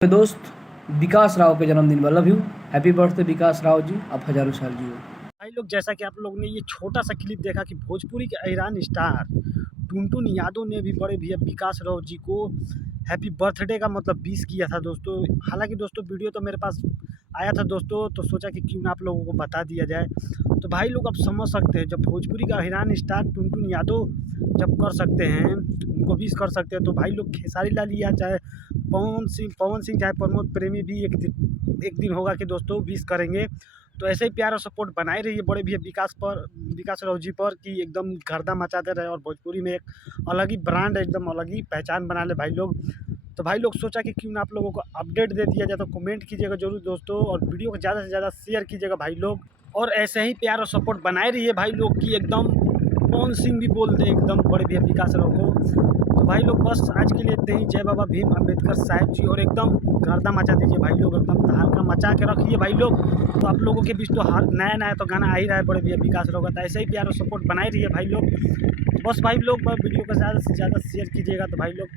मेरे दोस्त विकास राव के जन्मदिन पर लव यू। हैप्पी बर्थडे विकास राव जी, आप हजारों साल जियो। भाई लोग, जैसा कि आप लोग ने ये छोटा सा क्लिप देखा कि भोजपुरी के अहिरान स्टार टुनटुन यादव ने भी बड़े भैया विकास राव जी को हैप्पी बर्थडे का मतलब विश किया था दोस्तों। हालांकि दोस्तों वीडियो तो मेरे पास आया था दोस्तों, तो सोचा कि क्यों ना आप लोगों को बता दिया जाए। तो भाई लोग आप समझ सकते हैं, जब भोजपुरी का अहिरान स्टार टुनटुन यादव जब कर सकते हैं, उनको विश कर सकते हैं, तो भाई लोग खेसारी लाल या चाहे पवन सिंह चाहे प्रमोद प्रेमी भी एक दिन होगा कि दोस्तों विश करेंगे। तो ऐसे ही प्यार और सपोर्ट बनाए रहिए बड़े भैया विकास राव जी पर, कि एकदम गर्दा मचाते रहे और भोजपुरी में एक अलग ही ब्रांड, एकदम अलग ही पहचान बना ले भाई लोग। तो भाई लोग सोचा कि क्यों ना आप लोगों को अपडेट दे दिया जाए, तो कमेंट कीजिएगा जरूर दोस्तों, और वीडियो को ज़्यादा से ज़्यादा शेयर कीजिएगा भाई लोग। और ऐसे ही प्यार और सपोर्ट बनाए रहिए भाई लोग, कि एकदम पवन सिंह भी बोल दे एकदम बड़े भैया विकास राव को। तो भाई लोग बस आज के लिए इतने ही। जय बाबा भीम अम्बेडकर साहब जी, और एकदम गर्दा मचा दीजिए भाई लोग, एकदम हल्का मचा के रखिए भाई लोग। तो आप लोगों के बीच तो हर नया नया तो गाना आ ही रहा है बड़े भैया विकास राव का, तो ऐसे ही प्यार और सपोर्ट बनाए रहिए भाई लोग। बस भाई लोग वीडियो को ज़्यादा से ज़्यादा शेयर कीजिएगा तो भाई लोग